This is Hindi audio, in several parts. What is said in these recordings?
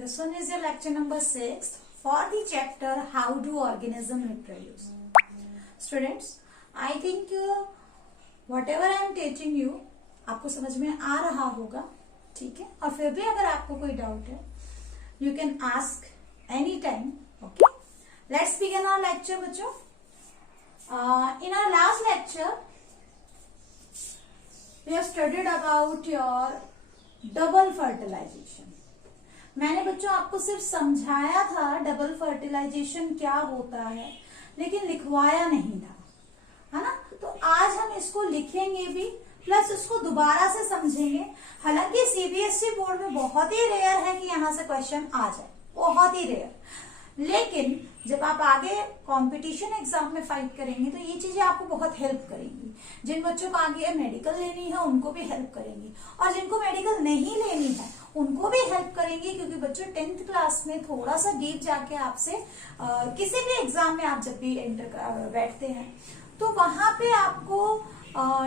This one is your lecture number 6 for the chapter How do organism reproduce. Students, I think whatever I am teaching you आपको समझ में आ रहा होगा, ठीक है। और फिर भी अगर आपको कोई डाउट है, you can ask any time. Okay, let's begin our lecture, बच्चों. In our last lecture, we have studied about your double fertilization. मैंने बच्चों आपको सिर्फ समझाया था डबल फर्टिलाइजेशन क्या होता है, लेकिन लिखवाया नहीं था, है ना। तो आज हम इसको लिखेंगे भी, प्लस इसको दोबारा से समझेंगे। हालांकि सीबीएसई बोर्ड में बहुत ही रेयर है कि यहाँ से क्वेश्चन आ जाए, बहुत ही रेयर। लेकिन जब आप आगे कंपटीशन एग्जाम में फाइट करेंगे तो ये चीजें आपको बहुत हेल्प करेंगी। जिन बच्चों को आगे मेडिकल लेनी है उनको भी हेल्प करेंगी, और जिनको मेडिकल नहीं लेनी है उनको भी हेल्प करेंगी, क्योंकि बच्चों 10th क्लास में थोड़ा सा डीप जाके आपसे किसी भी एग्जाम में आप जब भी एंटर बैठते हैं तो वहां पे आपको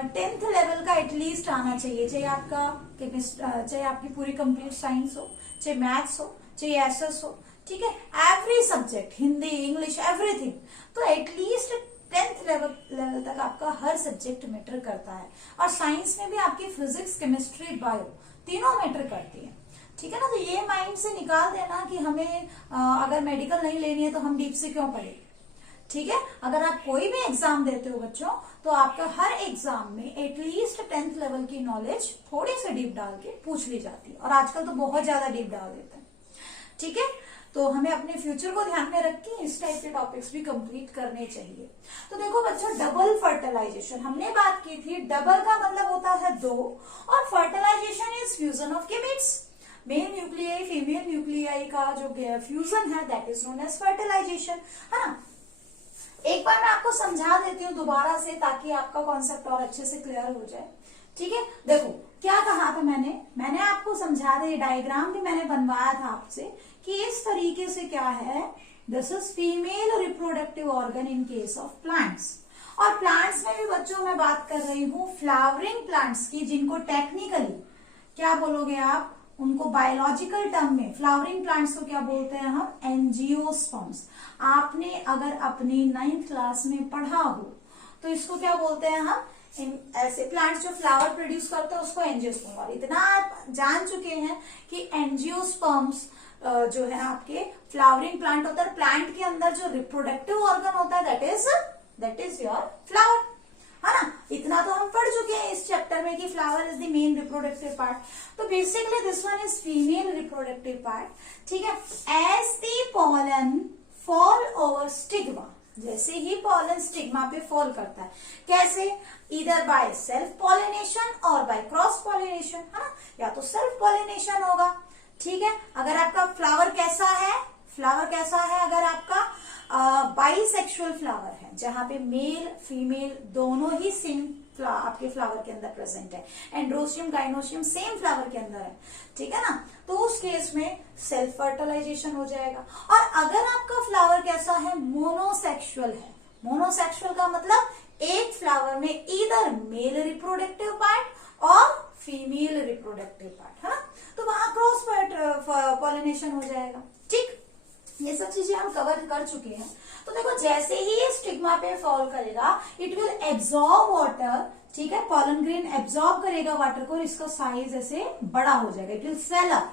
10th लेवल का एटलीस्ट आना चाहिए, चाहे आपका चाहे आपकी पूरी कंप्लीट साइंस हो, चाहे मैथ्स हो, चाहे एसएस हो, ठीक है, every subject, Hindi, English, everything. तो एटलीस्ट 10th लेवल तक आपका हर सब्जेक्ट मैटर करता है। और साइंस में भी आपकी फिजिक्स, केमिस्ट्री, बायो तीनों मैटर करती है, ठीक है ना। तो ये माइंड से निकाल देना कि हमें अगर मेडिकल नहीं लेनी है तो हम डीप से क्यों पढ़े, ठीक है। अगर आप कोई भी एग्जाम देते हो बच्चों, तो आपका हर एग्जाम में एटलीस्ट 10th लेवल की नॉलेज थोड़ी सी डीप डाल के पूछ ली जाती है, और आजकल तो बहुत ज्यादा डीप डाल देते हैं, ठीक है। तो हमें अपने फ्यूचर को ध्यान में रख के इस टाइप के टॉपिक्स भी कंप्लीट करने चाहिए। तो देखो बच्चों, डबल फर्टिलाइजेशन हमने बात की थी। डबल का मतलब होता है दो, और fertilization is fusion of gametes. Male nuclei, female nuclei का जो फ्यूजन है that is known as fertilization, है ना। एक बार मैं आपको समझा देती हूँ दोबारा से, ताकि आपका कॉन्सेप्ट और अच्छे से क्लियर हो जाए, ठीक है। देखो क्या कहा था मैंने आपको समझा दिया, डायग्राम भी मैंने बनवाया था आपसे कि इस तरीके से क्या है। This is female reproductive organ in case of plants. और प्लांट्स में भी बच्चों मैं बात कर रही हूँ फ्लावरिंग प्लांट्स की, जिनको टेक्निकली क्या बोलोगे आप, उनको बायोलॉजिकल टर्म में फ्लावरिंग प्लांट्स को क्या बोलते हैं हम, एंजियोस्पर्म्स। आपने अगर अपनी 9th क्लास में पढ़ा हो तो इसको क्या बोलते हैं हम, ऐसे प्लांट्स जो फ्लावर प्रोड्यूस करते हैं उसको एंजियोस्पर्म। और इतना आप जान चुके हैं कि एंजियोस्पर्म्स जो है आपके फ्लावरिंग प्लांट होता है। प्लांट के अंदर जो रिप्रोडक्टिव ऑर्गन होता है दैट इज योर फ्लावर, है ना। इतना तो हम पढ़ चुके हैं इस चैप्टर में कि flower is the main reproductive part. तो basically this one is female reproductive part, ठीक है। As the pollen fall over stigma, जैसे ही पॉलन स्टिग्मा पे फॉल करता है, कैसे, इधर बाय सेल्फ पॉलिनेशन और बाय क्रॉस पॉलिनेशन, है ना। या तो सेल्फ पॉलिनेशन होगा, ठीक है। अगर आपका फ्लावर कैसा है, अगर आपका बाइसेक्सुअल फ्लावर है, जहां पे मेल फीमेल दोनों ही सेम आपके फ्लावर के अंदर प्रेजेंट है, एंड्रोसियम गाइनोसियम सेम फ्लावर के अंदर है, ठीक है ना, तो उस केस में सेल्फ फर्टिलाइजेशन हो जाएगा। और अगर आपका फ्लावर कैसा है, मोनोसेक्सुअल है, मोनोसेक्सुअल का मतलब एक फ्लावर में इधर मेल रिप्रोडक्टिव पार्ट और फीमेल रिप्रोडक्टिव पार्ट, है ना, तो वहां क्रॉस पॉलिनेशन हो जाएगा, ठीक। ये सब चीजें हम कवर कर चुके हैं। तो देखो जैसे ही ये स्टिग्मा पे फॉल करेगा, इट विल एब्जॉर्ब वाटर, ठीक है। पॉलन ग्रेन एब्जॉर्ब करेगा वाटर को, और इसका साइज ऐसे बड़ा हो जाएगा, इट विल स्वेल अप,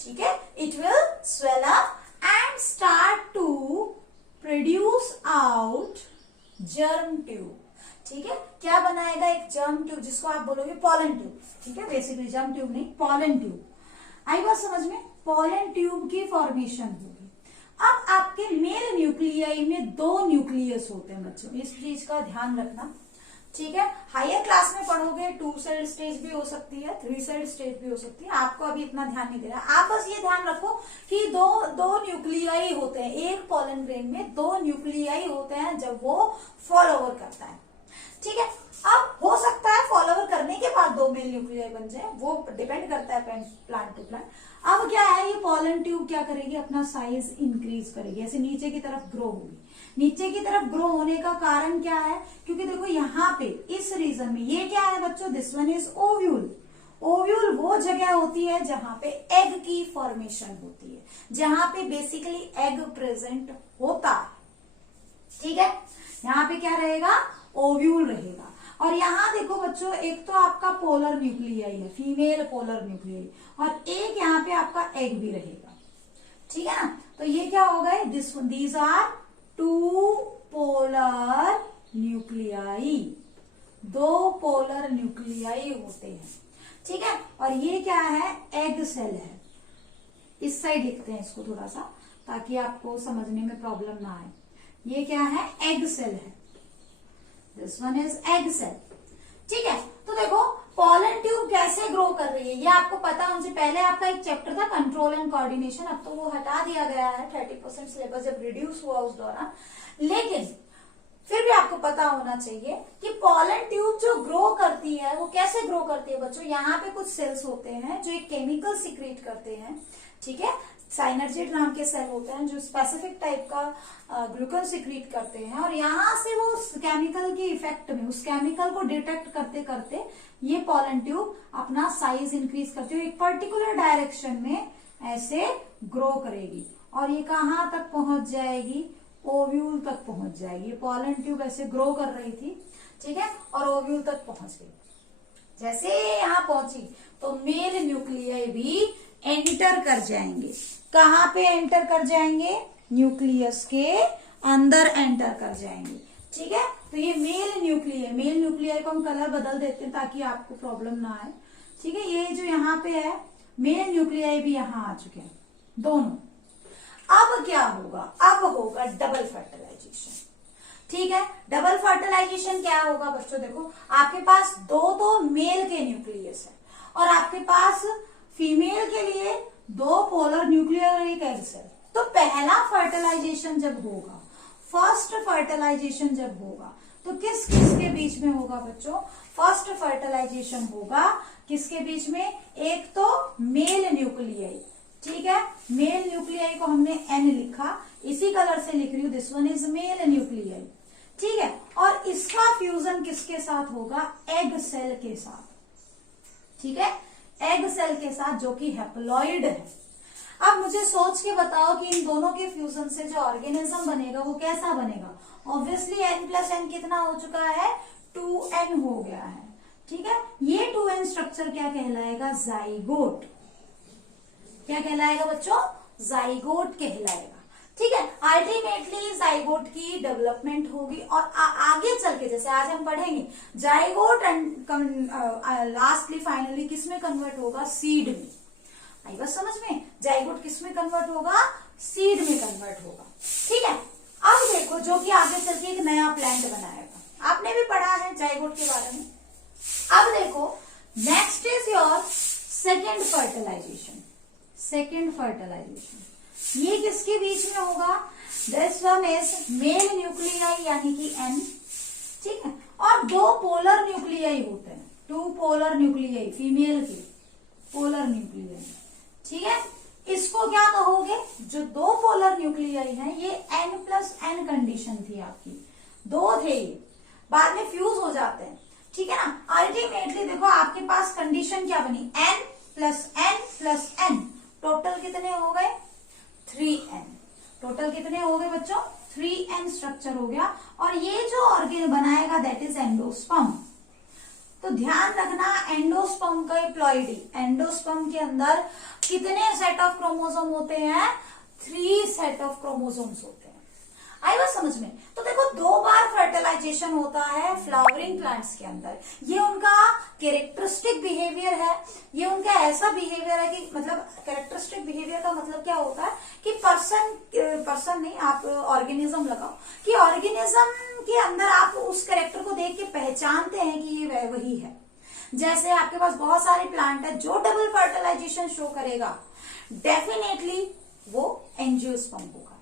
ठीक है। It will swell up and start to produce out germ tube, ठीक है। क्या बनाएगा, एक जर्म ट्यूब, जिसको आप बोलोगे पॉलन ट्यूब, ठीक है। बेसिकली जर्म ट्यूब नहीं, पॉलन ट्यूब। आई बात समझ में, पॉलन ट्यूब की फॉर्मेशन होगी। अब आपके मेल न्यूक्लियाई में 2 न्यूक्लियस होते हैं बच्चों, इस चीज का ध्यान रखना, ठीक है। हायर क्लास में पढ़ोगे 2 सेल स्टेज भी हो सकती है, 3 सेल स्टेज भी हो सकती है, आपको अभी इतना ध्यान नहीं दे रहा। आप बस ये ध्यान रखो कि दो न्यूक्लियाई होते हैं, एक पॉलन ग्रेन में 2 न्यूक्लियाई होते हैं जब वो फॉल ओवर करता है, ठीक है। अब हो सकता है फॉल ओवर करने के बाद 2 मेल न्यूक्लियाई बन जाए, वो डिपेंड करता है प्लांट टू प्लांट। अब क्या है, ये पॉलन ट्यूब क्या करेगी, अपना साइज इंक्रीज करेगी, ऐसे नीचे की तरफ ग्रो होगी। नीचे की तरफ ग्रो होने का कारण क्या है, क्योंकि देखो यहाँ पे इस रीजन में ये क्या है बच्चों, this one is ovule. Ovule वो जगह होती है जहां पे एग की फॉर्मेशन होती है, जहां पे बेसिकली एग प्रेजेंट होता है। ठीक है, यहाँ पे क्या रहेगा, ओव्यूल रहेगा। और यहाँ देखो बच्चों, एक तो आपका पोलर न्यूक्लियाई है, फीमेल पोलर न्यूक्लियाई, और एक यहाँ पे आपका एग भी रहेगा। ठीक है ना, तो ये क्या हो गए, these are two polar nuclei, दो पोलर न्यूक्लियाई होते हैं। ठीक है, और ये क्या है, एग सेल है। इस साइड लिखते हैं इसको थोड़ा सा, ताकि आपको समझने में प्रॉब्लम ना आए। ये क्या है, एग सेल है, this one is egg cell. ठीक है, तो देखो पॉलन ट्यूब कैसे ग्रो कर रही है ये आपको पता होना चाहिए। पहले आपका एक चैप्टर था कंट्रोल एंड कोऑर्डिनेशन, अब तो वो हटा दिया गया है, 30% सिलेबस जब रिड्यूस हुआ उस दौरान, लेकिन फिर भी आपको पता होना चाहिए कि पॉलन ट्यूब जो ग्रो करती है वो कैसे ग्रो करती है बच्चों। यहाँ पे कुछ सेल्स होते हैं जो एक केमिकल सिक्रीट करते हैं। ठीक है, साइनर्जिड नाम के सेल होते हैं जो स्पेसिफिक टाइप का ग्लूकोन सिक्रीट करते हैं, और यहाँ से वो केमिकल के इफेक्ट में उस केमिकल को डिटेक्ट करते करते ये पॉलन ट्यूब अपना साइज इंक्रीज करती है, एक पर्टिकुलर डायरेक्शन में ऐसे ग्रो करेगी, और ये कहाँ तक पहुंच जाएगी, ओव्यूल तक पहुंच जाएगी। पॉलन ट्यूब ऐसे ग्रो कर रही थी, ठीक है, और ओव्यूल तक पहुंच गई। जैसे यहाँ पहुंची तो मेल न्यूक्लियाई भी एंटर कर जाएंगे। कहाँ पे एंटर कर जाएंगे, न्यूक्लियस के अंदर एंटर कर जाएंगे। ठीक है, तो ये मेल न्यूक्लियाई को हम कलर बदल देते हैं ताकि आपको प्रॉब्लम ना आए। ठीक है, ये जो यहाँ पे है मेल न्यूक्लियाई भी यहाँ आ चुके हैं दोनों। अब क्या होगा, अब होगा डबल फर्टिलाइजेशन। ठीक है, डबल फर्टिलाइजेशन क्या होगा बच्चों, देखो आपके पास दो मेल के न्यूक्लियस है और आपके पास फीमेल के लिए दो पोलर न्यूक्लियर और एक एग सेल। तो पहला फर्टिलाइजेशन जब होगा, फर्स्ट फर्टिलाइजेशन जब होगा, तो किस के बीच में होगा बच्चों, फर्स्ट फर्टिलाइजेशन होगा किसके बीच में, एक तो मेल न्यूक्लियाई। ठीक है, मेल न्यूक्लियाई को हमने एन लिखा, इसी कलर से लिख रही हूं, this one is male nuclei. ठीक है, और इसका फ्यूजन किसके साथ होगा, एग सेल के साथ। ठीक है, एग सेल के साथ जो कि हैप्लॉइड है। अब मुझे सोच के बताओ कि इन दोनों के फ्यूजन से जो ऑर्गेनिज्म बनेगा वो कैसा बनेगा। ऑब्वियसली n+n कितना हो चुका है, 2n हो गया है। ठीक है, ये 2n स्ट्रक्चर क्या कहलाएगा, जाइगोट। क्या कहलाएगा बच्चों, जाइगोट कहलाएगा। ठीक है, अल्टीमेटली जाइगोट की डेवलपमेंट होगी और आगे चल के जैसे आज हम पढ़ेंगे जाइगोट लास्टली फाइनली किस में कन्वर्ट होगा, सीड में। आई बस समझ में, जाइगोट किस में कन्वर्ट होगा, सीड में कन्वर्ट होगा। ठीक है, अब देखो जो कि आगे चल के एक नया प्लांट बनाएगा, आपने भी पढ़ा है जाइगोट के बारे में। अब देखो next is your second fertilization. Second fertilization ये किसके बीच में होगा, this one is male nuclei यानी कि एन। ठीक है, और दो पोलर न्यूक्लियाई होते हैं, टू पोलर न्यूक्लियाई, फीमेल के पोलर न्यूक्लियाई। ठीक है, इसको क्या कहोगे, जो दो पोलर न्यूक्लियाई हैं, ये n+n कंडीशन थी आपकी, दो थे ये, बाद में फ्यूज हो जाते हैं। ठीक है ना, अल्टीमेटली देखो आपके पास कंडीशन क्या बनी, n+n+n, टोटल कितने हो गए, 3n। टोटल कितने हो गए बच्चों, 3n स्ट्रक्चर हो गया। और ये जो ऑर्गेन बनाएगा दैट इज एंडोस्पर्म। तो ध्यान रखना, एंडोस्पर्म का प्लॉइडी, एंडोस्पर्म के अंदर कितने सेट ऑफ क्रोमोसोम होते हैं, 3 सेट ऑफ क्रोमोसोम्स होते हैं। आई बात समझ में। तो देखो 2 बार फर्टिलाइजेशन होता है फ्लावरिंग प्लांट्स के अंदर। ये उनका कैरेक्टरिस्टिक बिहेवियर है, ये उनका ऐसा बिहेवियर है कि मतलब कैरेक्टरिस्टिक बिहेवियर का मतलब क्या होता है कि पर्सन नहीं, आप ऑर्गेनिज्म लगाओ कि ऑर्गेनिज्म के अंदर आप उस कैरेक्टर को देख के पहचानते हैं कि ये वही है। जैसे आपके पास बहुत सारे प्लांट है जो डबल फर्टिलाइजेशन शो करेगा, डेफिनेटली वो एंजियोस्पर्म होगा।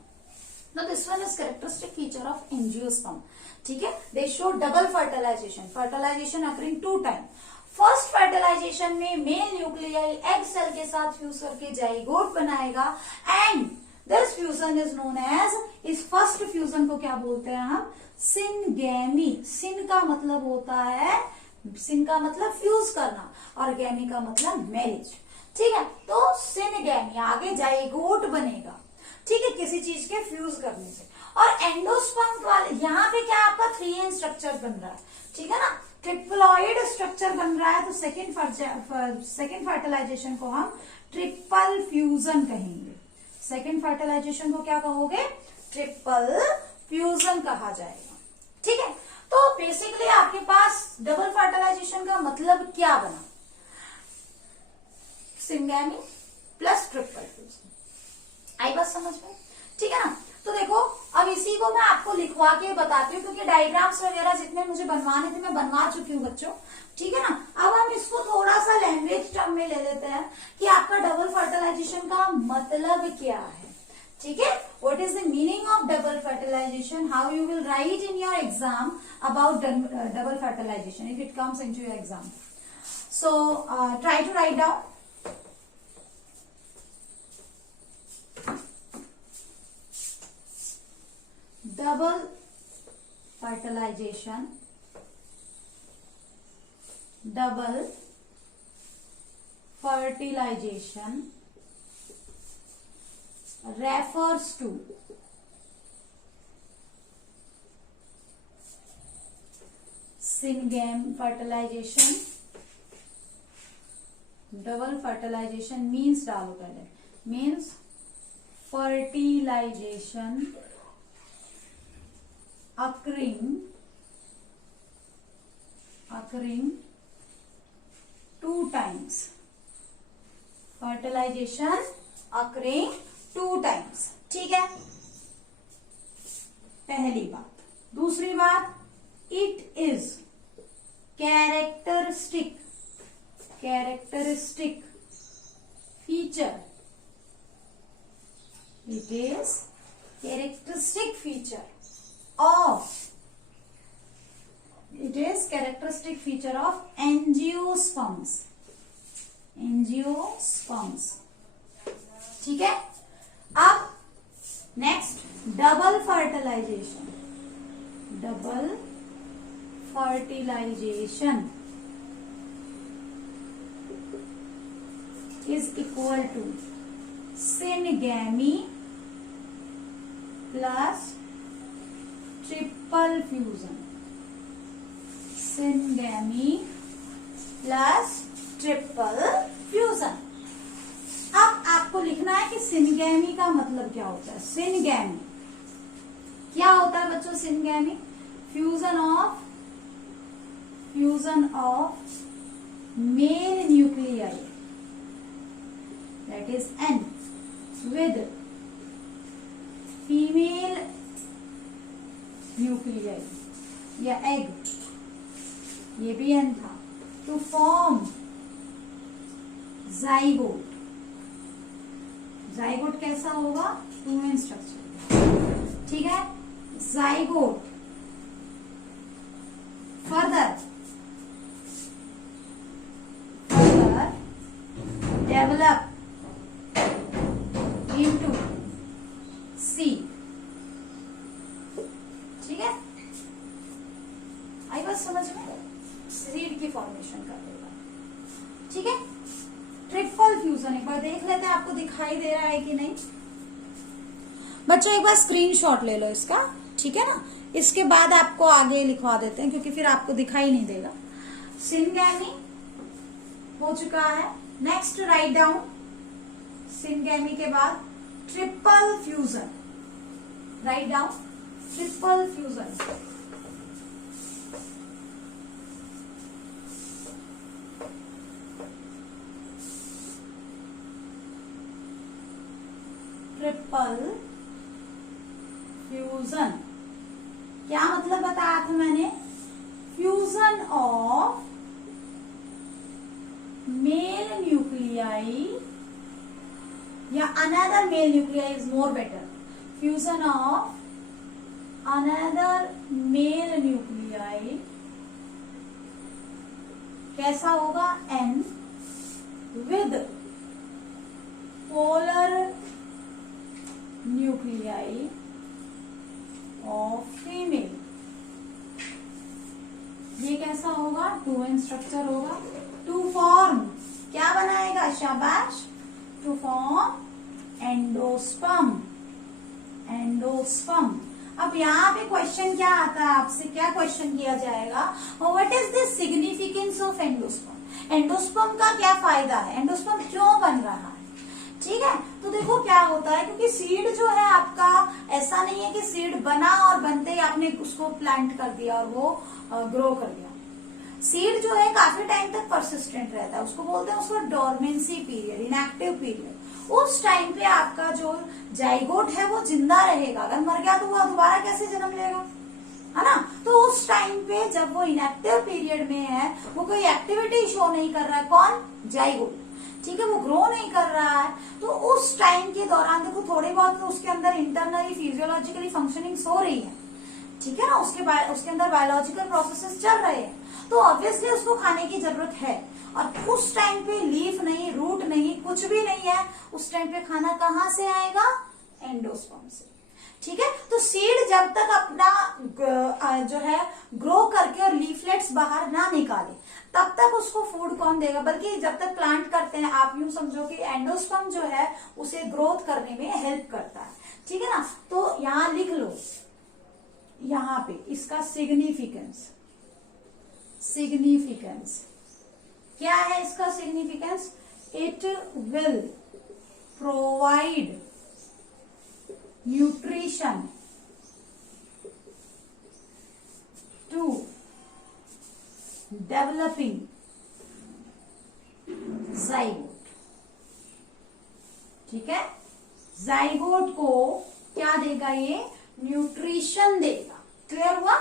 Now this one is characteristic feature of angiosperm. ठीक है, they show double fertilization. Fertilization occurring 2 times. First fertilization में मेल न्यूक्लियाई एग सेल के साथ फ्यूज करके जाइगोट बनाएगा and this fusion is known as, इस फर्स्ट फ्यूजन को क्या बोलते हैं हम, सिनगैमी। सिन का मतलब होता है सिन का मतलब फ्यूज करना और गैमी का मतलब मैरिज। ठीक है, तो सिनगैमी आगे जाइगोट बनेगा, ठीक है, किसी चीज के फ्यूज करने से। और एंडोस्पर्म वाले यहाँ पे क्या आपका 3n स्ट्रक्चर बन रहा है, ठीक है ना, ट्रिप्लॉइड स्ट्रक्चर बन रहा है, तो सेकेंड फर्टिलाइजेशन को हम ट्रिपल फ्यूजन कहेंगे। सेकेंड फर्टिलाइजेशन को क्या कहोगे, ट्रिपल फ्यूजन कहा जाएगा। ठीक है, तो बेसिकली आपके पास डबल फर्टिलाइजेशन का मतलब क्या बना, सिंगैमी प्लस ट्रिपल फ्यूजन। आई बात समझ में, ठीक है ना। तो देखो अब इसी को मैं आपको लिखवा के बताती हूँ, क्योंकि डायग्राम्स वगैरह जितने मुझे बनवाने थे मैं बनवा चुकी हूँ बच्चों, ठीक है ना। अब हम इसको थोड़ा सा लैंग्वेज टर्म में ले लेते हैं कि आपका डबल फर्टिलाइजेशन का मतलब क्या है, ठीक है। What is the meaning of double fertilization, how you will write in your exam about double fertilization if it comes into your exam. So try to write down. Double fertilization, double fertilization refers to syngamy fertilization। double fertilization means डालो पहले, means fertilization occurring two times, fertilization occurring two times, ठीक है, पहली बात। दूसरी बात, it is characteristic feature, it is characteristic feature of angiosperms, ठीक है। अब next double fertilization is equal to syngamy plus triple fusion, syngamy plus triple fusion. अब आपको लिखना है कि सिनगैमी का मतलब क्या होता है। सिनगैमी क्या होता है बच्चों, syngamy fusion of male nuclei that is N with female nuclei या एग, ये भी N था, टू फॉर्म जाइगोट। जाइगोट कैसा होगा, 2n स्ट्रक्चर, ठीक है। Zygote further develop into seed, ठीक है। आई बात समझ में, सीड की फॉर्मेशन कर देगा, ठीक है। ट्रिपल फ्यूजन एक बार देख लेते हैं, आपको दिखाई दे रहा है कि नहीं बच्चों। एक बार स्क्रीनशॉट ले लो इसका, ठीक है ना, इसके बाद आपको आगे लिखवा देते हैं क्योंकि फिर आपको दिखाई नहीं देगा। सिनगैमी हो चुका है, नेक्स्ट राइट डाउन, सिनगैमी के बाद triple fusion, right down triple fusion. Triple fusion क्या मतलब बताया था मैंने, फ्यूजन ऑफ मेल न्यूक्लियाई या another male nuclei is more better, fusion of another male nuclei कैसा होगा, N with polar nuclei of female ये कैसा होगा, 2n स्ट्रक्चर होगा। टू फॉर्म क्या बनाएगा, शाबाश, टू फॉर्म एंडोस्पर्म। एंडोस्पर्म। अब यहाँ पे क्वेश्चन क्या आता है, आपसे क्या क्वेश्चन किया जाएगा, what is the significance of endosperm. Endosperm का क्या फायदा है, एंडोस्पर्म क्यों बन रहा है। ठीक है, तो देखो क्या होता है, क्योंकि सीड जो है आपका ऐसा नहीं है कि सीड बना और बनते ही आपने उसको प्लांट कर दिया और वो ग्रो कर गया। सीड जो है काफी टाइम तक परसिस्टेंट रहता है, उसको बोलते हैं उसको डोरमेंसी पीरियड, इनएक्टिव पीरियड। उस टाइम पे आपका जो जाइगोट है वो जिंदा रहेगा, अगर मर गया तो वो दोबारा कैसे जन्म लेगा, है ना। तो उस टाइम पे जब वो इनएक्टिव पीरियड में है, वो कोई एक्टिविटी शो नहीं कर रहा है, कौन, जाइगोट, ठीक है, वो ग्रो नहीं कर रहा है, तो उस टाइम के दौरान देखो थोड़ी बहुत तो उसके अंदर इंटरनली फिजियोलॉजिकली फंक्शनिंग हो रही है, ठीक है ना, उसके अंदर बायोलॉजिकल प्रोसेसेस चल रहे हैं, तो ऑब्वियसली उसको खाने की जरूरत है। और उस टाइम पे लीफ नहीं, रूट नहीं, कुछ भी नहीं है, उस टाइम पे खाना कहाँ से आएगा, एंडोस्पर्म से। ठीक है, तो सीड जब तक अपना जो है ग्रो करके और लीफलेट्स बाहर ना निकाले, तब तक उसको फूड कौन देगा, बल्कि जब तक प्लांट करते हैं आप यूं समझो कि एंडोस्पर्म जो है उसे ग्रोथ करने में हेल्प करता है। ठीक है ना, तो यहां लिख लो, यहां पे इसका सिग्निफिकेंस, सिग्निफिकेंस क्या है, इसका significance, it will provide nutrition to developing zygote. ठीक है, जाइगोट को क्या देगा, ये न्यूट्रिशन देगा। क्लियर हुआ,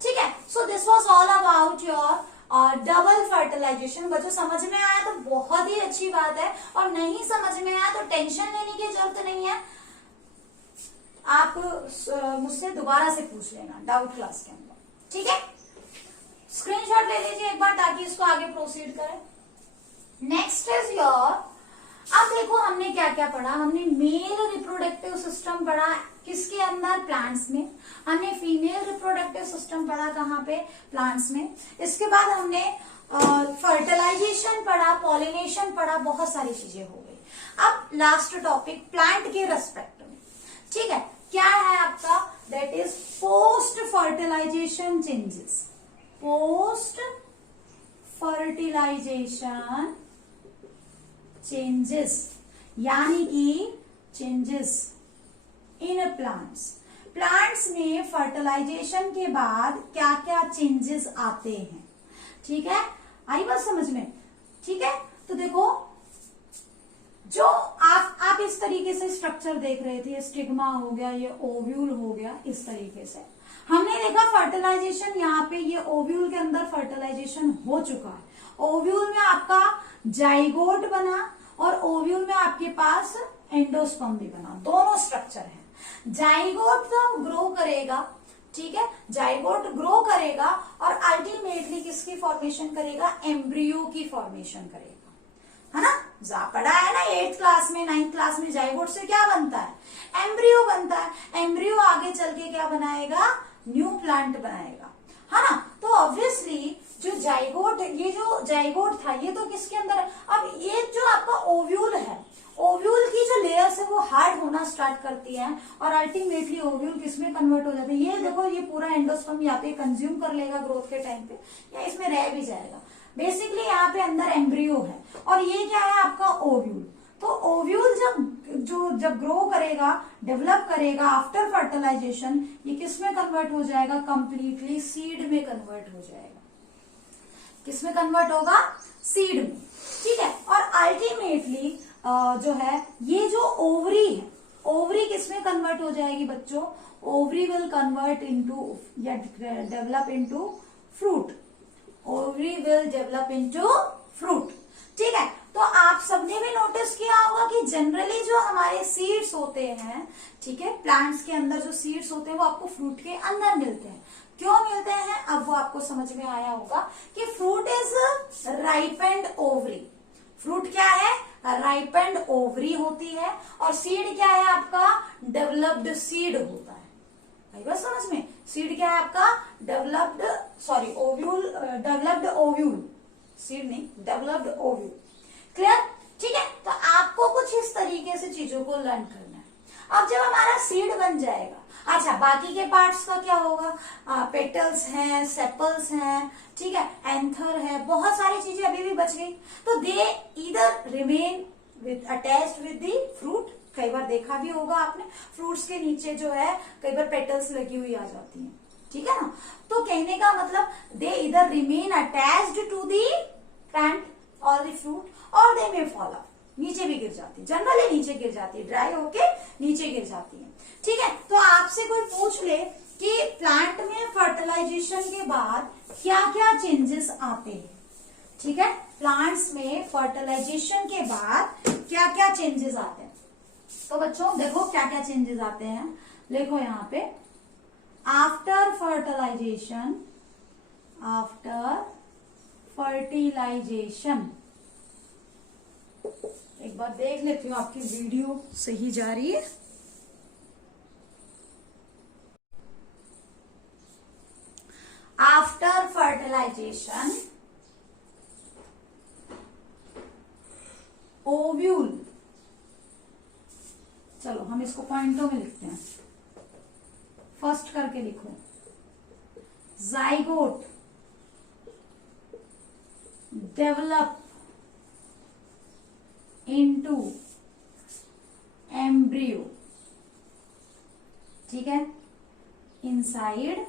ठीक है। So this was all about your double fertilization. बच्चों समझ में आया तो बहुत ही अच्छी बात है, और नहीं समझ में आया तो टेंशन लेने की जरूरत नहीं है, आप मुझसे दोबारा से पूछ लेना डाउट क्लास के अंदर। ठीक है, स्क्रीनशॉट ले लीजिए एक बार ताकि इसको आगे प्रोसीड करें। नेक्स्ट इज योर, अब देखो हमने क्या क्या पढ़ा, हमने मेल रिप्रोडक्टिव सिस्टम पढ़ा, किसके अंदर, प्लांट्स में। हमने फीमेल रिप्रोडक्टिव सिस्टम पढ़ा, कहाँ पे, प्लांट्स में। इसके बाद हमने फर्टिलाइजेशन पढ़ा, पॉलिनेशन पढ़ा, बहुत सारी चीजें हो गई। अब लास्ट टॉपिक प्लांट के रेस्पेक्ट में, ठीक है, क्या है आपका, that is post fertilization changes. Post fertilization changes यानी कि चेंजेस इन प्लांट्स। प्लांट्स में फर्टिलाइजेशन के बाद क्या क्या चेंजेस आते हैं। ठीक है, आई बात समझ में। ठीक है, तो देखो जो आप इस तरीके से स्ट्रक्चर देख रहे थे, स्टिग्मा हो गया, ये ओव्यूल हो गया, इस तरीके से हमने देखा फर्टिलाइजेशन, यहाँ पे ये ओव्यूल के अंदर फर्टिलाइजेशन हो चुका है। ओव्यूल में आपका जाइगोट बना और ओव्यूल में आपके पास एंडोस्पर्म भी बना, दोनों स्ट्रक्चर हैं। जाइगोट तो ग्रो करेगा, ठीक है, जाइगोट ग्रो करेगा और अल्टीमेटली किसकी फॉर्मेशन करेगा, एम्ब्रियो की फॉर्मेशन करेगा, है ना। पढ़ा है ना 8th क्लास में, 9th क्लास में, जाइगोट से क्या बनता है, एम्ब्रियो बनता है। एम्ब्रियो आगे चल के क्या बनाएगा, न्यू प्लांट बनाएगा, है ना। तो ऑब्वियसली जो जाइगोट, ये जो जाइगोट था ये तो किसके अंदर है, अब ये जो आपका ओव्यूल है, ओव्यूल की जो लेयर्स है वो हार्ड होना स्टार्ट करती है और अल्टीमेटली ओव्यूल किसमें कन्वर्ट हो जाता है। ये देखो, ये पूरा एंडोस्पर्म या पे कंज्यूम कर लेगा ग्रोथ के टाइम पे, या इसमें रह भी जाएगा। बेसिकली यहाँ पे अंदर एम्ब्रियो है और ये क्या है आपका ओव्यूल। तो ओव्यूल जब ग्रो करेगा, डेवलप करेगा आफ्टर फर्टिलाइजेशन, ये किसमें कन्वर्ट हो जाएगा, कंप्लीटली सीड में कन्वर्ट हो जाएगा। किसमें कन्वर्ट होगा, सीड में। ठीक है, और अल्टीमेटली जो है ये जो ओवरी है, ओवरी किसमें कन्वर्ट हो जाएगी बच्चों, ओवरी विल कन्वर्ट इनटू या develop into fruit. Ovary will develop into fruit. ठीक है, तो आप सबने भी नोटिस किया होगा कि जनरली जो हमारे सीड्स होते हैं, ठीक है, प्लांट्स के अंदर जो सीड्स होते हैं वो आपको फ्रूट के अंदर मिलते हैं। क्यों मिलते हैं, अब वो आपको समझ में आया होगा कि fruit is ripened ovary. Fruit क्या है, राइपेंड ओवरी होती है, और सीड क्या है आपका, डेवलप्ड सीड होता है। आई बात समझ में, सीड क्या है आपका, developed sorry ovule, developed ovule, seed नहीं, डेवलप्ड ओव्यूल। क्लियर? ठीक है, तो आपको कुछ इस तरीके से चीजों को लर्न करना है। अब जब हमारा सीड बन जाएगा, अच्छा बाकी के पार्ट्स का क्या होगा, पेटल्स हैं, सेपल्स हैं, ठीक है, एंथर है, बहुत सारी चीजें अभी भी बच गई। तो दे either remain with attached with the fruit, कई बार देखा भी होगा आपने, फ्रूट्स के नीचे जो है कई बार पेटल्स लगी हुई आ जाती हैं, ठीक है ना। तो कहने का मतलब they either remain attached to the plant or the fruit or they may fall of, नीचे भी गिर जाती है, जनरली नीचे गिर जाती है, ड्राई होके नीचे गिर जाती है। ठीक है, तो आपसे कोई पूछ ले कि प्लांट में फर्टिलाइजेशन के बाद क्या क्या चेंजेस आते हैं, ठीक है, प्लांट्स में फर्टिलाइजेशन के बाद क्या क्या चेंजेस आते हैं। तो बच्चों देखो क्या क्या चेंजेस आते हैं, लिखो यहाँ पे, आफ्टर फर्टिलाइजेशन, आफ्टर फर्टिलाइजेशन, एक बार देख लेती हूँ आपकी वीडियो सही जा रही है। आफ्टर फर्टिलाइजेशन ओव्यूल, चलो हम इसको पॉइंटों में लिखते हैं, फर्स्ट करके लिखो, जाइगोट डेवलप इनटू एम्ब्रियो, ठीक है, इनसाइड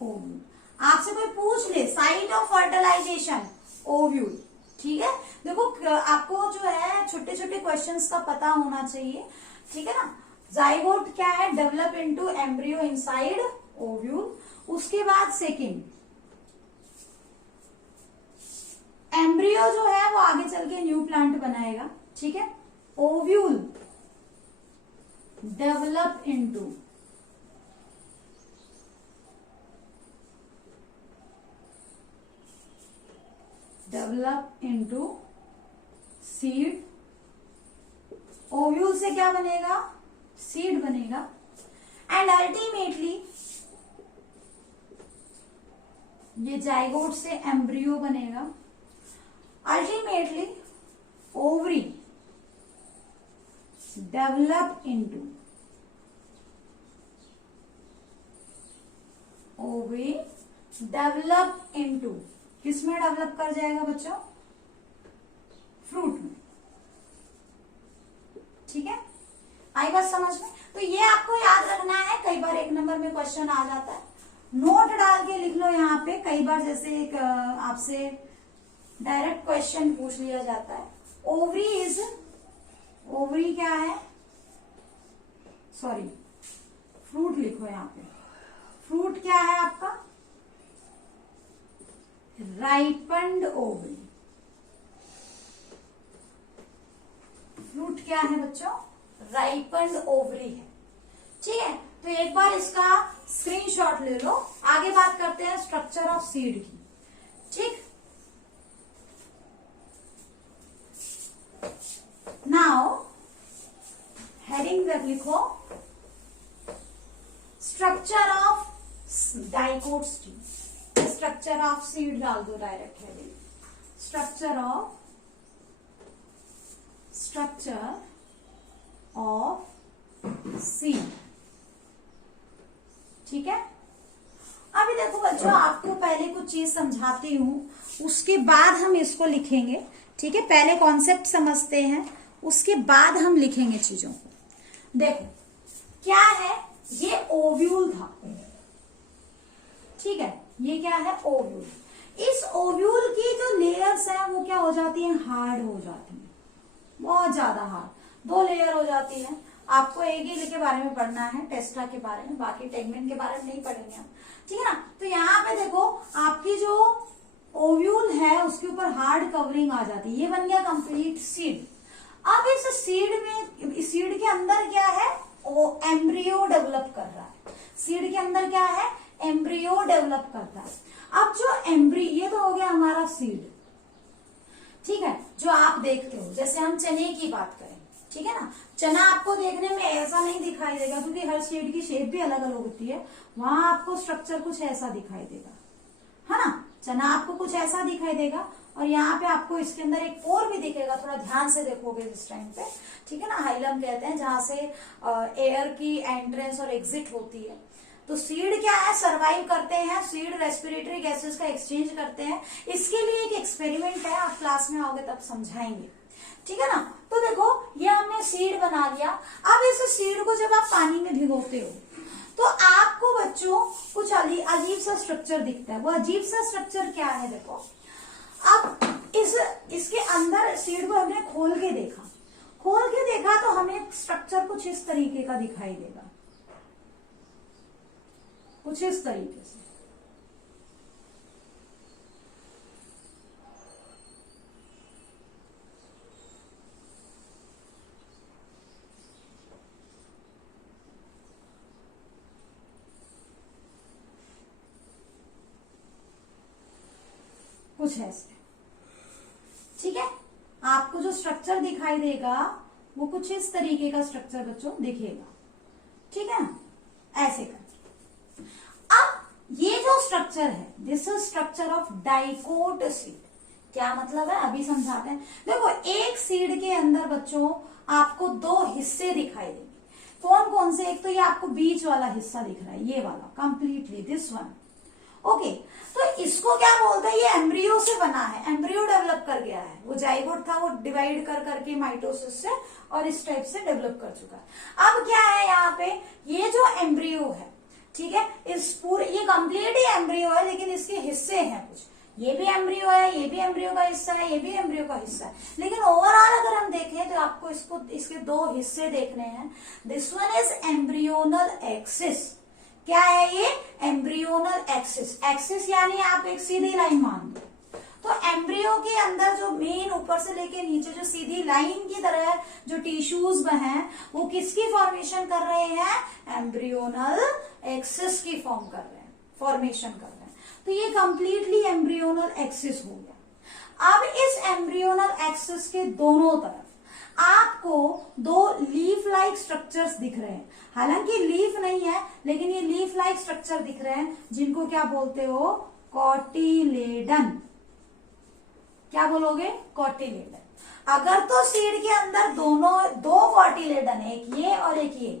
ओव्यूल। आपसे कोई पूछ ले साइट ऑफ फर्टिलाइजेशन ओव्यूल, ठीक है, देखो आपको जो है छोटे छोटे क्वेश्चंस का पता होना चाहिए, ठीक है ना। जाइगोट क्या है, develop into embryo inside ovule. उसके बाद सेकंड, एम्ब्रियो जो है वो आगे चल के न्यू प्लांट बनाएगा, ठीक है, ovule develop into seed, ovule से क्या बनेगा, सीड बनेगा, एंड अल्टीमेटली ये जाइगोट से एम्ब्रियो बनेगा, ultimately ovary develop into, ovary develop into, किसमें डेवलप कर जाएगा बच्चों, फ्रूट में, ठीक है, आई बात समझ में। तो ये आपको याद रखना है, कई बार एक नंबर में क्वेश्चन आ जाता है, नोट डाल के लिख लो यहाँ पे, कई बार जैसे एक आपसे डायरेक्ट क्वेश्चन पूछ लिया जाता है, ओवरी इज, ओवरी क्या है, सॉरी फ्रूट लिखो यहाँ पे, फ्रूट क्या है आपका, राइपन्ड ओवरी, फ्रूट क्या है बच्चों, राइपन्ड ओवरी है, ठीक है। तो एक बार इसका स्क्रीनशॉट ले लो, आगे बात करते हैं स्ट्रक्चर ऑफ सीड की, ठीक। नाउ हेडिंग तक लिखो, structure of dicot steam, structure of seed डाल दो direct heading, structure of seed, ठीक है। अभी देखो बच्चों, आपको पहले कुछ चीज समझाती हूं, उसके बाद हम इसको लिखेंगे, ठीक है, पहले कॉन्सेप्ट समझते हैं, उसके बाद हम लिखेंगे चीजों को। देखो क्या है, ये ओव्यूल था, ठीक है, ये क्या है, ओव्यूल। इस ओव्यूल की जो लेयर्स हैं वो क्या हो जाती हैं, हार्ड हो जाती हैं, बहुत ज्यादा हार्ड, 2 लेयर हो जाती है। आपको एगिल के बारे में पढ़ना है, टेस्टा के बारे में, बाकी टेगमेंट के बारे में नहीं पढ़ेंगे हम, ठीक है ना। तो यहाँ पे देखो आपकी जो ओव्यूल है उसके ऊपर हार्ड कवरिंग आ जाती है, ये बन गया कंप्लीट सीड। अब इस सीड में, सीड के अंदर क्या है, एम्ब्रियो डेवलप कर रहा है, सीड के अंदर क्या है, एम्ब्रियो डेवलप करता है। अब जो ये तो हो गया हमारा सीड, ठीक है, जो आप देखते हो, जैसे हम चने की बात करें, ठीक है ना, चना आपको देखने में ऐसा नहीं दिखाई देगा क्योंकि हर सीड की शेप भी अलग अलग होती है, वहां आपको स्ट्रक्चर कुछ ऐसा दिखाई देगा, है ना। चना आपको कुछ ऐसा दिखाई देगा और यहाँ पे आपको इसके अंदर एक पोर भी दिखेगा, थोड़ा ध्यान से देखोगे इस टाइम पे, ठीक है ना। हाइलम कहते हैं जहां से एयर की एंट्रेंस और एग्जिट होती है। तो सीड क्या है, सरवाइव करते हैं, सीड रेस्पिरेटरी गैसेस का एक्सचेंज करते हैं। इसके लिए एक एक्सपेरिमेंट है, आप क्लास में आओगे तब समझाएंगे, ठीक है ना। तो देखो ये हमने सीड बना लिया। अब इस सीड को जब आप पानी में भिगोते हो तो आपको बच्चों कुछ अजीब सा स्ट्रक्चर दिखता है। वो अजीब सा स्ट्रक्चर क्या है, देखो अब इसके अंदर सीड को हमने खोल के देखा तो हमें स्ट्रक्चर कुछ इस तरीके का दिखाई देगा, कुछ इस तरीके से। कुछ ऐसे, ठीक है। आपको जो स्ट्रक्चर दिखाई देगा वो कुछ इस तरीके का स्ट्रक्चर बच्चों दिखेगा, ठीक है ना, ऐसे करके। अब ये जो स्ट्रक्चर है, this is structure of dicot seed. क्या मतलब है अभी समझाते हैं। देखो एक सीड के अंदर बच्चों आपको दो हिस्से दिखाई देंगे। कौन कौन से, एक तो ये आपको बीच वाला हिस्सा दिख रहा है, ये वाला कंप्लीटली दिस वन, ओके। तो इसको क्या बोलते हैं, ये एम्ब्रियो से बना है, एम्ब्रियो डेवलप कर गया है। वो जाइगोट था, वो डिवाइड कर करके माइटोसिस से और इस टाइप से डेवलप कर चुका है। अब क्या है यहाँ पे, ये जो एम्ब्रियो है, ठीक है, इस पूरे ये कंप्लीट ही एम्ब्रियो है, लेकिन इसके हिस्से हैं कुछ। ये भी एम्ब्रियो है, ये भी एम्ब्रियो का हिस्सा है, ये भी एम्ब्रियो का हिस्सा है। लेकिन ओवरऑल अगर हम देखें तो आपको इसके दो हिस्से देखने हैं। This one is embryonal axis. क्या है ये, एम्ब्रियोनल एक्सिस। एक्सिस यानी आप एक सीधी लाइन मान दो। तो एम्ब्रियो के अंदर जो मेन ऊपर से लेके नीचे जो सीधी लाइन की तरह जो टिश्यूज हैं वो किसकी फॉर्मेशन कर रहे हैं, एम्ब्रियोनल एक्सिस की फॉर्मेशन कर रहे हैं। तो ये कंप्लीटली एम्ब्रियोनल एक्सिस हो गया। अब इस एम्ब्रियोनल एक्सिस के दोनों तरफ आपको दो लीफ लाइक स्ट्रक्चर्स दिख रहे हैं। हालांकि लीफ नहीं है, लेकिन ये लीफ लाइक स्ट्रक्चर दिख रहे हैं, जिनको क्या बोलते हो, कॉटिलेडन। क्या बोलोगे, कॉटिलेडन। अगर तो सीड के अंदर दो कॉटिलेडन, एक ये और एक ये,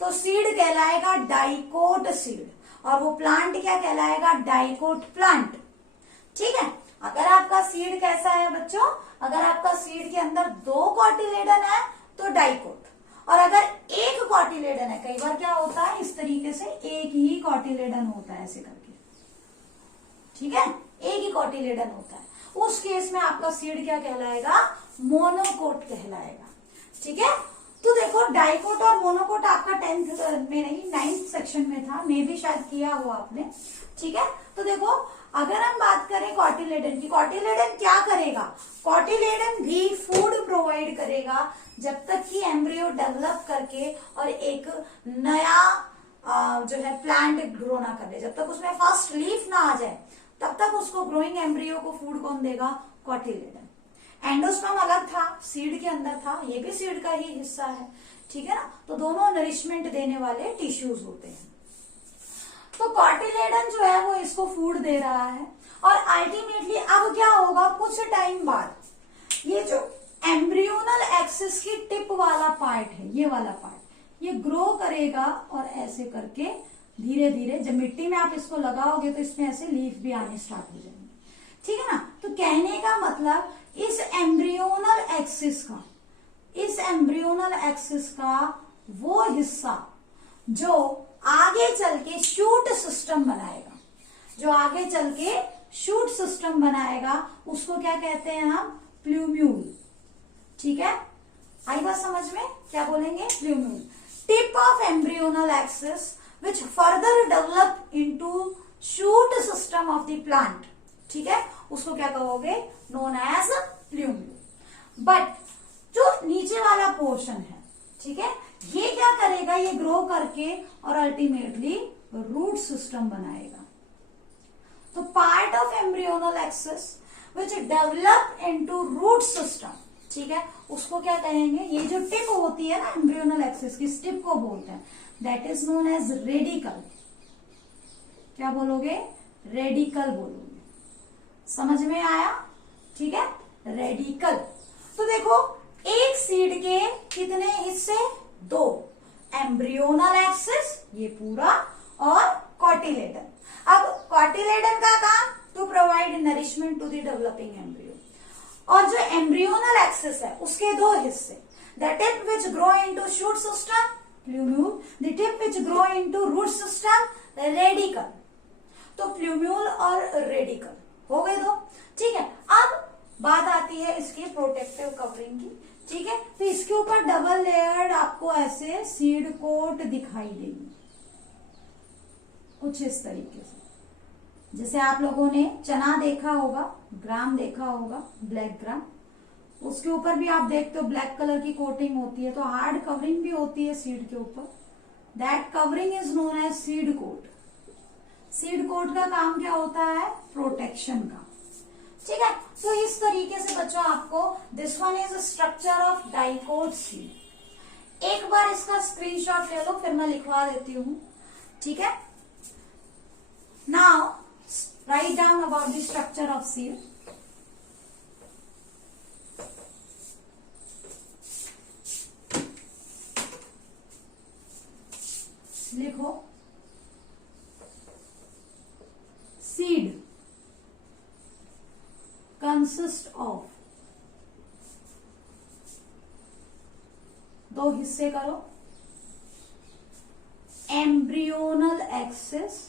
तो सीड कहलाएगा डाइकोट सीड, और वो प्लांट क्या कहलाएगा, डाइकोट प्लांट, ठीक है। अगर आपका सीड कैसा है बच्चों, अगर आपका सीड के अंदर दो कॉटिलेडन है तो डाइकोट, और अगर एक कॉटिलेडन है, कई बार क्या होता है इस तरीके से एक ही कॉटिलेडन होता है ऐसे करके, ठीक है, एक ही कॉटिलेडन होता है, उस केस में आपका सीड क्या कहलाएगा, मोनोकोट कहलाएगा, ठीक है। तो देखो डाइकोट और मोनोकोट आपका 10th में नहीं 9th सेक्शन में था, मे भी शायद किया हुआ आपने, ठीक है। तो देखो अगर हम बात करें कॉटिलेडन की, कॉटिलेडन क्या करेगा, कॉटिलेडन भी फूड प्रोवाइड करेगा जब तक कि एम्ब्रियो डेवलप करके और एक नया जो है प्लांट ग्रो ना कर ले, जब तक उसमें फर्स्ट लीफ ना आ जाए तब तक उसको ग्रोइंग एम्ब्रियो को फूड कौन देगा, कॉटिलेडन। एंडोस्पर्म अलग था, सीड के अंदर था, ये भी सीड का ही हिस्सा है, ठीक है ना। तो दोनों नरिशमेंट देने वाले टिश्यूज होते हैं। तो कॉटिलेडन जो है वो इसको फूड दे रहा है, और अल्टीमेटली अब क्या होगा, कुछ टाइम बाद ये जो एम्ब्रियोनल एक्सिस की टिप वाला पार्ट है, ये वाला पार्ट, ये ग्रो करेगा और ऐसे करके धीरे धीरे जब मिट्टी में आप इसको लगाओगे तो इसमें ऐसे लीफ भी आने स्टार्ट हो जाएंगे, ठीक है ना। तो कहने का मतलब इस एम्ब्रियोनल एक्सिस का वो हिस्सा जो आगे चल के शूट सिस्टम बनाएगा, उसको क्या कहते हैं हम, प्लूम्यूल, ठीक है। आई बात समझ में, क्या बोलेंगे, plumule. Tip of embryonal axis which further develop into shoot system of the plant, ठीक है, उसको क्या कहोगे, नोन एज प्लूम्यूल। बट जो नीचे वाला पोर्शन है, ठीक है, ये क्या करेगा, ये ग्रो करके और अल्टीमेटली रूट सिस्टम बनाएगा। तो part of embryonal axis which develop into root system, ठीक है, उसको क्या कहेंगे, ये जो टिप होती है ना एम्ब्रियोनल एक्सिस की, इस टिप को बोलते हैं, that is known as radicle. क्या बोलोगे, रेडिकल बोलोगे। समझ में आया? ठीक है, रेडिकल। तो देखो एक सीड के कितने हिस्से? 2, एम्ब्रियोनल एक्सिस ये पूरा और कॉटिलेडन। अब कॉटिलेडन का काम to provide nourishment to the developing embryo, और जो एम्ब्रियोनल एक्सिस है उसके 2 हिस्से, the tip which grow into shoot system plumule, the tip which grow into root system radicle. तो प्लूम्यूल और रेडिकल हो गए 2। ठीक है, अब बात आती है इसकी प्रोटेक्टिव कवरिंग की। ठीक है, तो इसके ऊपर डबल लेयर्ड आपको ऐसे सीड कोट दिखाई देगी कुछ इस तरीके से। जैसे आप लोगों ने चना देखा होगा, ग्राम देखा होगा, ब्लैक ग्राम, उसके ऊपर भी आप देखते हो ब्लैक कलर की कोटिंग होती है, तो हार्ड कवरिंग भी होती है सीड के ऊपर। That covering is known as seed coat. Seed coat का काम क्या होता है? प्रोटेक्शन का। ठीक है, तो इस तरीके से बच्चों आपको this one is structure of dicot seed. एक बार इसका स्क्रीनशॉट ले लो, फिर मैं लिखवा देती हूं। ठीक है, now write down about the structure of seed. लिखो सीड कंसिस्ट ऑफ, 2 हिस्से करो, एम्ब्रियोनल एक्सिस,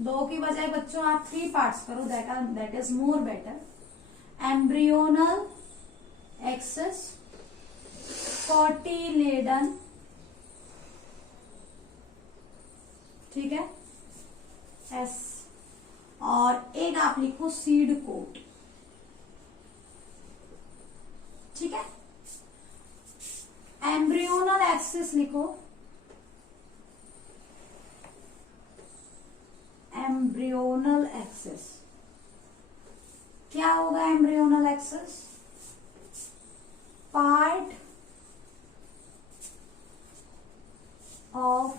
2 की बजाय बच्चों आप 3 पार्ट्स करो, that is more better. Embryonal axis, cotyledon, ठीक है, एस, और एक आप लिखो सीड कोट। ठीक है, एम्ब्रियोनल एक्सिस लिखो, एम्ब्रियोनल एक्सिस क्या होगा? Embryonal axis part of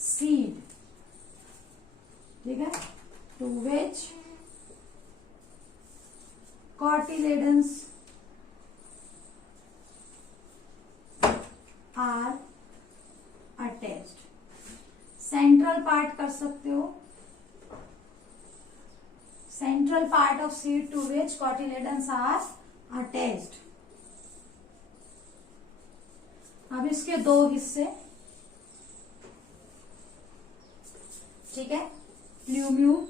seed, ठीक है, to which cotyledons are attached। Central part कर सकते हो, central part of seed to which cotyledons are attached। अब इसके 2 हिस्से, ठीक है, प्लूम्यूल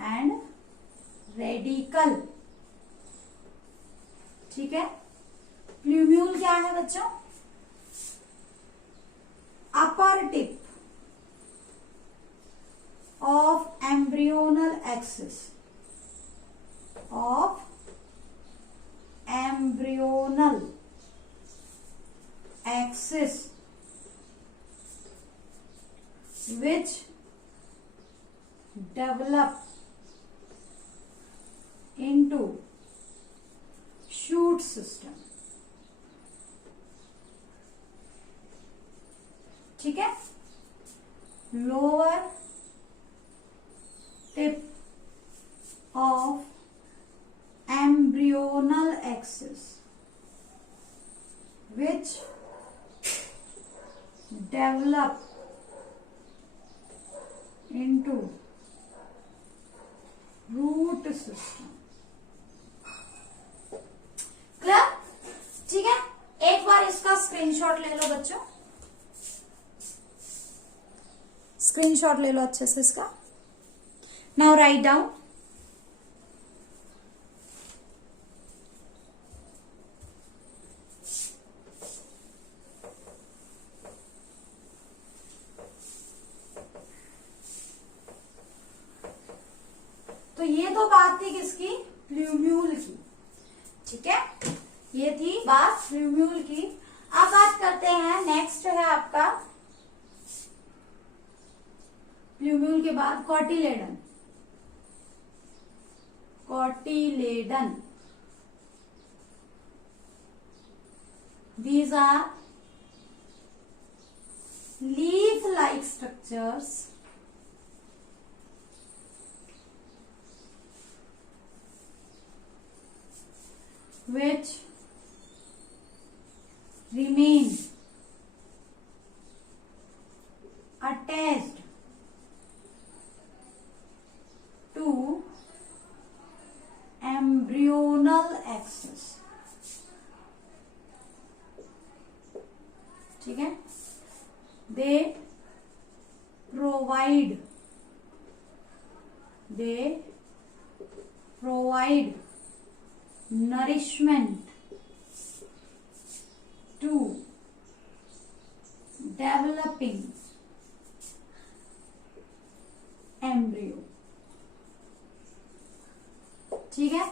एंड रेडिकल। ठीक है, प्लूम्यूल क्या है बच्चों? Upper tip of embryonal axis, of embryonal axis which develop into shoot system। ठीक है, lower tip of embryonal axis which develop into root system। Clear? ठीक है, एक बार इसका स्क्रीनशॉट ले लो बच्चों, स्क्रीनशॉट ले लो अच्छे से इसका। नाउ राइट डाउन तो ये तो बात थी किसकी? प्लूम्यूल की। ठीक है, ये थी बात प्लूम्यूल की। अब बात करते हैं, नेक्स्ट है आपका प्लूम्यूल के बाद cotyledon. Cotyledon, these are leaf like structures which remain attached to embryonal axis. ठीक है, they provide nourishment to developing embryo. ठीक है,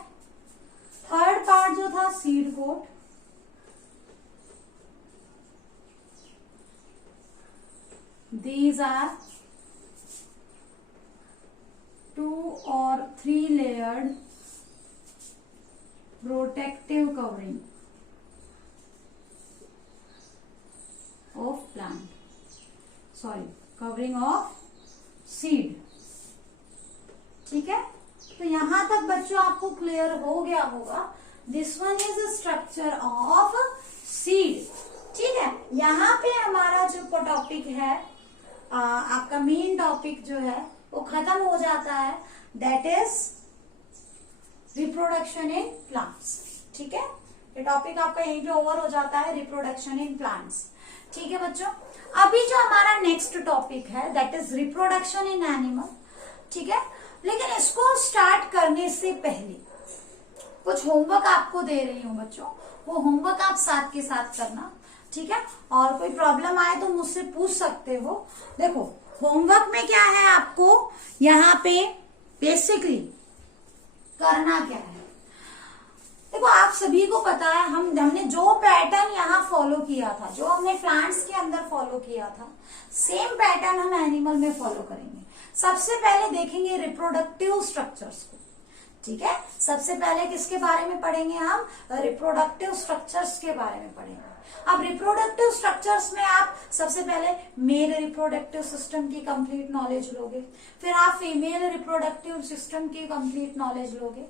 थर्ड पार्ट जो था seed coat, these are 2 or 3 layered protective covering of plant, covering of seed. ठीक है, तो यहां तक बच्चों आपको क्लियर हो गया होगा. This one is structure of seed. ठीक है, यहाँ पे हमारा जो टॉपिक है, आपका मेन टॉपिक जो है वो खत्म हो जाता है. That is reproduction in plants. ठीक है, ये टॉपिक आपका यहीं पे ओवर हो जाता है, रिप्रोडक्शन इन प्लांट्स. ठीक है बच्चों, अभी जो हमारा नेक्स्ट टॉपिक है that is reproduction in animal. ठीक है, लेकिन इसको स्टार्ट करने से पहले कुछ होमवर्क आपको दे रही हूँ बच्चों, वो होमवर्क आप साथ के साथ करना. ठीक है, और कोई प्रॉब्लम आए तो मुझसे पूछ सकते हो. देखो होमवर्क में क्या है, आपको यहाँ पे बेसिकली करना क्या है. देखो आप सभी को पता है, हमने जो पैटर्न यहाँ फॉलो किया था, जो हमने प्लांट्स के अंदर फॉलो किया था, सेम पैटर्न हम एनिमल में फॉलो करेंगे. सबसे पहले देखेंगे रिप्रोडक्टिव स्ट्रक्चर्स को. ठीक है, सबसे पहले किसके बारे में पढ़ेंगे हम, रिप्रोडक्टिव स्ट्रक्चर्स के बारे में पढ़ेंगे. अब रिप्रोडक्टिव स्ट्रक्चर्स में आप सबसे पहले मेल रिप्रोडक्टिव सिस्टम की कंप्लीट नॉलेज लोगे, फिर आप फीमेल रिप्रोडक्टिव सिस्टम की कंप्लीट नॉलेज लोगे,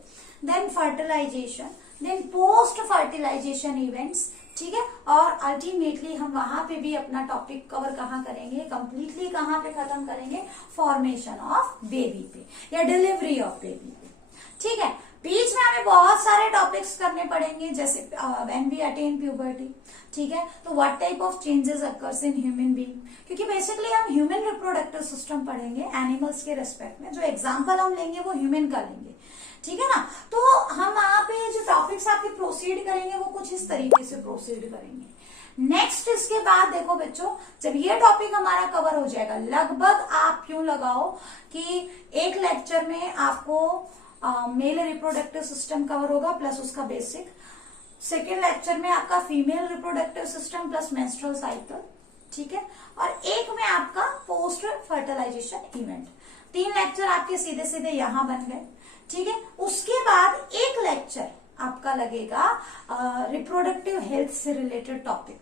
then fertilization, then post fertilization events. ठीक है, और अल्टीमेटली हम वहां पे भी अपना टॉपिक कवर कहाँ करेंगे, कंप्लीटली कहाँ पे खत्म करेंगे, फॉर्मेशन ऑफ बेबी पे या डिलीवरी ऑफ बेबी पे. ठीक है, बीच में हमें बहुत सारे टॉपिक्स करने पड़ेंगे, जैसे व्हेन वी अटेन प्यूबर्टी. ठीक है, तो what type of changes occurs in human being, क्योंकि बेसिकली हम ह्यूमन रिप्रोडक्टिव सिस्टम पढ़ेंगे एनिमल्स के रेस्पेक्ट में. जो एग्जाम्पल हम लेंगे वो ह्यूमन का लेंगे. ठीक है ना, तो हम वहां पे जो टॉपिक्स आपके प्रोसीड करेंगे वो कुछ इस तरीके से प्रोसीड करेंगे. नेक्स्ट इसके बाद देखो बच्चों, जब ये टॉपिक हमारा कवर हो जाएगा, लगभग आप क्यों लगाओ कि एक लेक्चर में आपको मेल रिप्रोडक्टिव सिस्टम कवर होगा प्लस उसका बेसिक, सेकेंड लेक्चर में आपका female reproductive system plus menstrual cycle. ठीक है, और एक में आपका पोस्ट फर्टिलाइजेशन इवेंट. 3 लेक्चर आपके सीधे सीधे यहां बन गए. ठीक है, उसके बाद एक लेक्चर आपका लगेगा रिप्रोडक्टिव हेल्थ से रिलेटेड टॉपिक,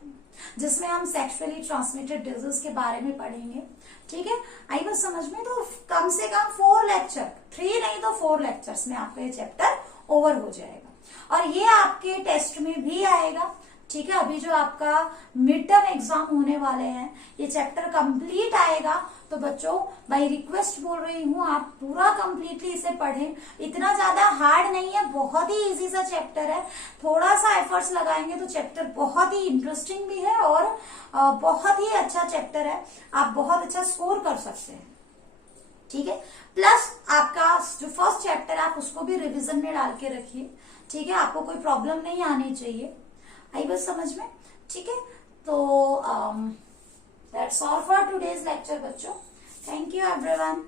जिसमें हम सेक्सुअली ट्रांसमिटेड डिजीज के बारे में पढ़ेंगे. ठीक है, आई बात समझ में. तो कम से कम 4 लेक्चर, 3 नहीं तो 4 लेक्चर्स में आपका ये चैप्टर ओवर हो जाएगा, और ये आपके टेस्ट में भी आएगा. ठीक है, अभी जो आपका मिड टर्म एग्जाम होने वाले हैं, ये चैप्टर कंप्लीट आएगा. तो बच्चों बाय रिक्वेस्ट बोल रही हूँ, आप पूरा कंप्लीटली इसे पढ़ें. इतना ज्यादा हार्ड नहीं है, बहुत ही इजी सा चैप्टर है. थोड़ा सा एफर्ट्स लगाएंगे तो चैप्टर बहुत ही इंटरेस्टिंग भी है और बहुत ही अच्छा चैप्टर है. आप बहुत अच्छा स्कोर कर सकते हैं. ठीक है, प्लस आपका जो फर्स्ट चैप्टर है आप उसको भी रिविजन में डाल के रखिए. ठीक है, आपको कोई प्रॉब्लम नहीं आनी चाहिए. आई बस समझ में. ठीक है, तो that's all for today's lecture बच्चों. Thank you everyone.